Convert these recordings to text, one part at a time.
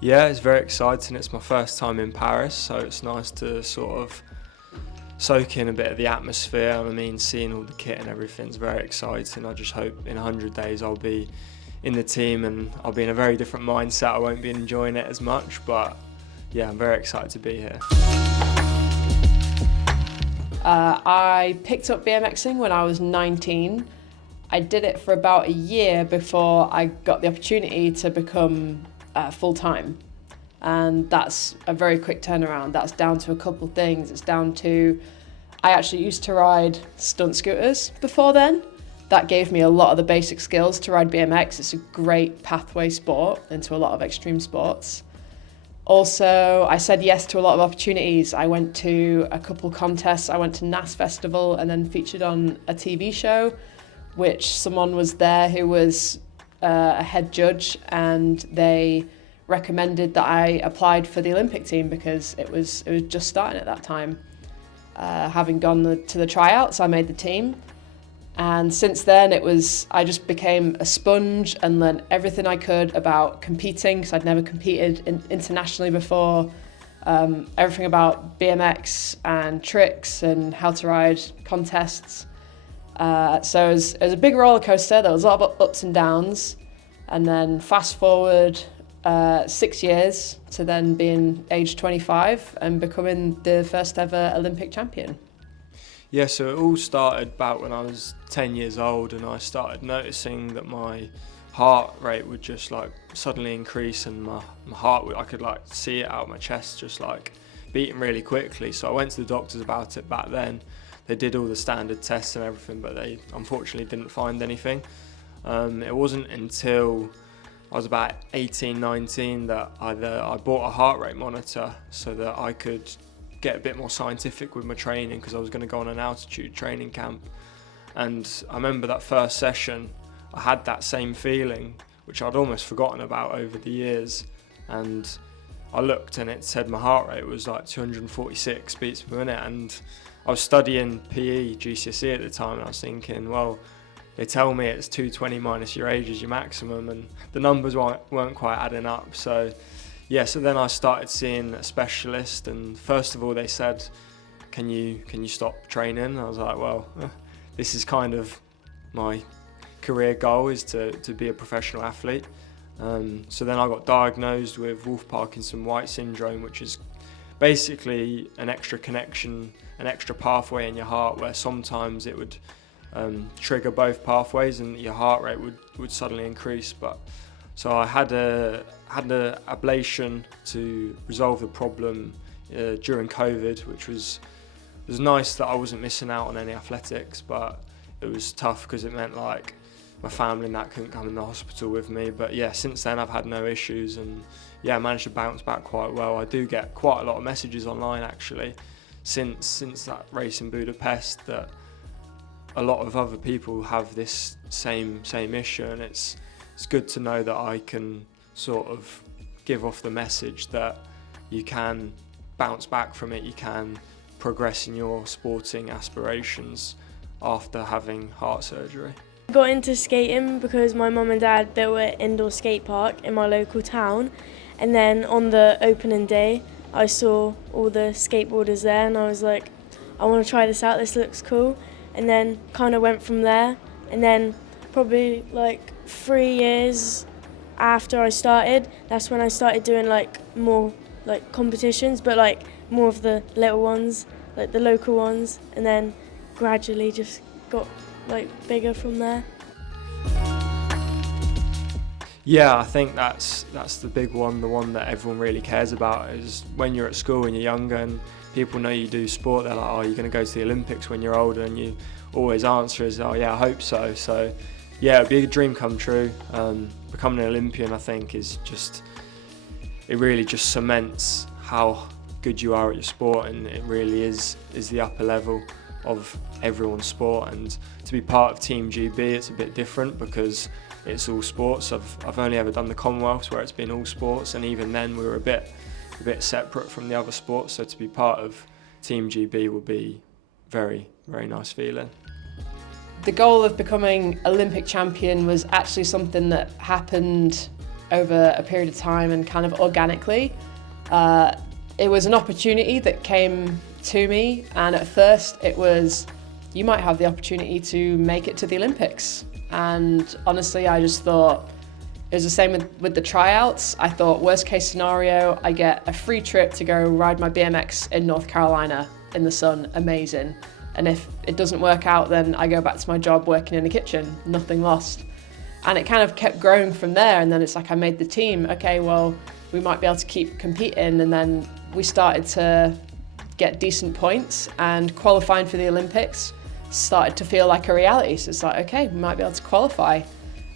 Yeah, it's very exciting. It's my first time in Paris, so it's nice to sort of soak in a bit of the atmosphere. I mean, seeing all the kit and everything's very exciting. I just hope in 100 days I'll be in the team and I'll be in a very different mindset. I won't be enjoying it as much, but yeah, I'm very excited to be here. I picked up BMXing when I was 19. I did it for about a year before I got the opportunity to become full-time. And that's a very quick turnaround. That's down to a couple things. It's down to, I actually used to ride stunt scooters before then. That gave me a lot of the basic skills to ride BMX. It's a great pathway sport into a lot of extreme sports. Also, I said yes to a lot of opportunities. I went to a couple contests. I went to NAS Festival and then featured on a TV show, which someone was there who was a head judge, and they recommended that I applied for the Olympic team because it was just starting at that time. Having gone to the tryouts, I made the team. And since then, I just became a sponge and learned everything I could about competing, because I'd never competed internationally before. Everything about BMX and tricks and how to ride contests. So it was a big roller coaster. There was a lot of ups and downs. And then fast forward 6 years to then being age 25 and becoming the first ever Olympic champion. Yeah, so it all started about when I was 10 years old, and I started noticing that my heart rate would just like suddenly increase, and my heart, I could like see it out of my chest just like beating really quickly. So I went to the doctors about it back then. They did all the standard tests and everything, but they unfortunately didn't find anything. It wasn't until I was about 18, 19 that I bought a heart rate monitor so that I could get a bit more scientific with my training, because I was going to go on an altitude training camp. And I remember that first session, I had that same feeling, which I'd almost forgotten about over the years. And I looked and it said my heart rate was like 246 beats per minute. And I was studying PE, GCSE at the time, and I was thinking, well, they tell me it's 220 minus your age is your maximum, and the numbers weren't quite adding up. So yeah, so then I started seeing a specialist, and first of all they said, can you stop training? And I was like, well, this is kind of my career goal, is to be a professional athlete. So then I got diagnosed with Wolff-Parkinson-White syndrome, which is basically an extra connection, an extra pathway in your heart where sometimes it would trigger both pathways and your heart rate would suddenly increase. So I had an ablation to resolve the problem during COVID, which was nice that I wasn't missing out on any athletics, but it was tough because it meant like my family and that couldn't come in the hospital with me. But yeah, since then I've had no issues, and yeah, I managed to bounce back quite well. I do get quite a lot of messages online actually since that race in Budapest, that a lot of other people have this same issue, and it's good to know that I can sort of give off the message that you can bounce back from it, you can progress in your sporting aspirations after having heart surgery. I got into skating because my mum and dad built an indoor skate park in my local town, and then on the opening day I saw all the skateboarders there and I was like, I want to try this out, this looks cool, and then kind of went from there. And then probably like 3 years after I started, that's when I started doing like more like competitions, but like more of the little ones, like the local ones, and then gradually just got like bigger from there. Yeah, I think that's the big one, the one that everyone really cares about, is when you're at school and you're younger and people know you do sport, they're like, oh, you're going to go to the Olympics when you're older, and you always answer is, oh yeah, I hope so. So yeah, it'd be a dream come true. Becoming an Olympian, I think, is just, it really just cements how good you are at your sport, and it really is the upper level of everyone's sport. And to be part of Team GB, it's a bit different because it's all sports. I've only ever done the Commonwealths where it's been all sports, and even then we were a bit separate from the other sports. So to be part of Team GB will be very, very nice feeling. The goal of becoming Olympic champion was actually something that happened over a period of time and kind of organically. It was an opportunity that came to me, and at first it was, you might have the opportunity to make it to the Olympics. And honestly, I just thought, it was the same with the tryouts. I thought, worst case scenario, I get a free trip to go ride my BMX in North Carolina in the sun, amazing. And if it doesn't work out, then I go back to my job working in the kitchen, nothing lost. And it kind of kept growing from there, and then it's like I made the team. Okay, well, we might be able to keep competing, and then we started to get decent points, and qualifying for the Olympics started to feel like a reality. So it's like, okay, we might be able to qualify.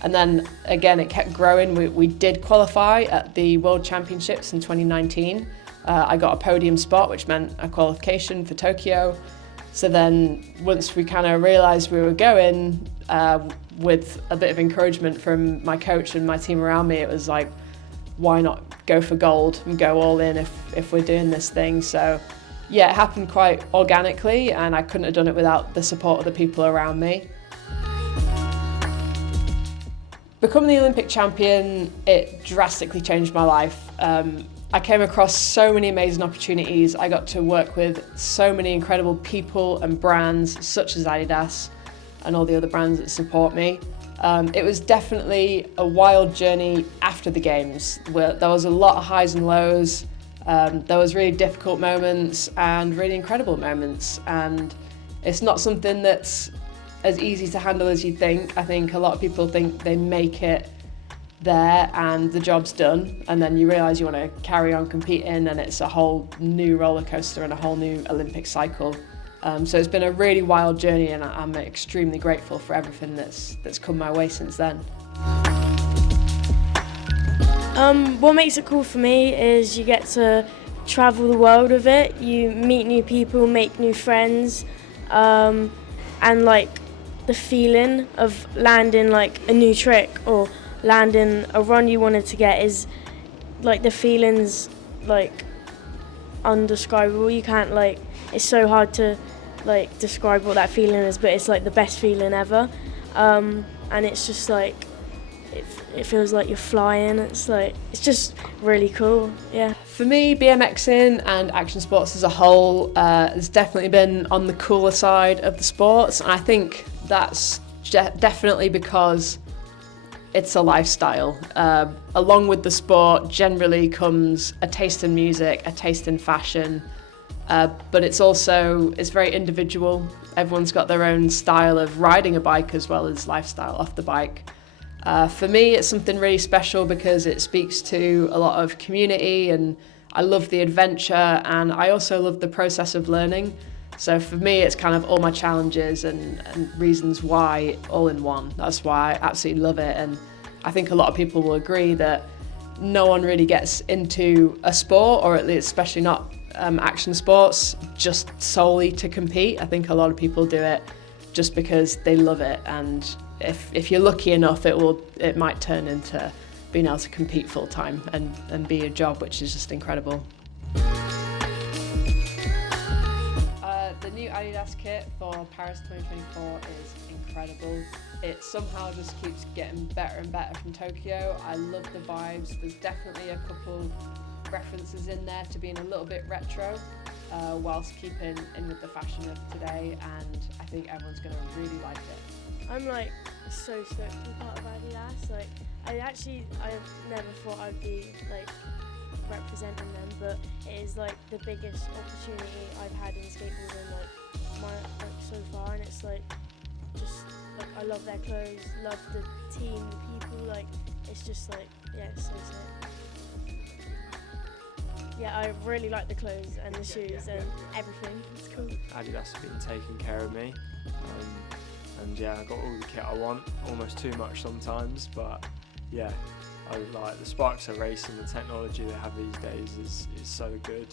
And then again, it kept growing. We did qualify at the World Championships in 2019. I got a podium spot, which meant a qualification for Tokyo. So then once we kind of realised we were going, with a bit of encouragement from my coach and my team around me, it was like, why not go for gold and go all in if we're doing this thing? So yeah, it happened quite organically, and I couldn't have done it without the support of the people around me. Becoming the Olympic champion, it drastically changed my life. I came across so many amazing opportunities. I got to work with so many incredible people and brands such as Adidas and all the other brands that support me. It was definitely a wild journey after the games, where there was a lot of highs and lows. There was really difficult moments and really incredible moments, and it's not something that's as easy to handle as you think. I think a lot of people think they make it there and the job's done, and then you realise you want to carry on competing, and it's a whole new roller coaster and a whole new Olympic cycle. So it's been a really wild journey, and I'm extremely grateful for everything that's come my way since then. What makes it cool for me is you get to travel the world with it. You meet new people, make new friends, and like the feeling of landing like a new trick or landing a run you wanted to get is like, the feeling's like undescribable. You can't like, it's so hard to like describe what that feeling is, but it's like the best feeling ever. And it's just like, it feels like you're flying. It's just really cool, yeah. For me, BMXing and action sports as a whole has definitely been on the cooler side of the sports, and I think that's definitely because it's a lifestyle. Along with the sport generally comes a taste in music, a taste in fashion, but it's very individual. Everyone's got their own style of riding a bike as well as lifestyle off the bike. For me, it's something really special because it speaks to a lot of community, and I love the adventure, and I also love the process of learning. So for me, it's kind of all my challenges and reasons why all in one. That's why I absolutely love it. And I think a lot of people will agree that no one really gets into a sport, or at least especially not action sports, just solely to compete. I think a lot of people do it just because they love it, and if you're lucky enough, it might turn into being able to compete full time and be a job, which is just incredible. The new Adidas kit for Paris 2024 is incredible. It somehow just keeps getting better and better from Tokyo. I love the vibes. There's definitely a couple references in there to being a little bit retro, whilst keeping in with the fashion of today, and I think everyone's going to really like it. I'm like so stoked to be part of Adidas. Like, I never thought I'd be like representing them, but it is like the biggest opportunity I've had in skateboarding so far, and it's like, just like, I love their clothes, love the team, the people, like, it's just like, yeah, it's so sick. Yeah, I really like the clothes and the shoes and everything. It's cool. Adidas have been taking care of me, and yeah, I got all the kit I want, almost too much sometimes, but yeah, I like the sparks are racing. The technology they have these days is so good,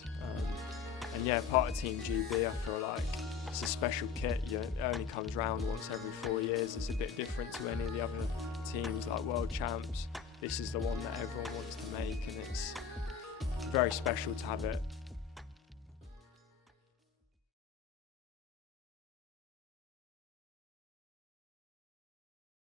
and yeah, part of Team GB, I feel like it's a special kit. It only comes round once every 4 years. It's a bit different to any of the other teams like World Champs. This is the one that everyone wants to make, and it's very special to have it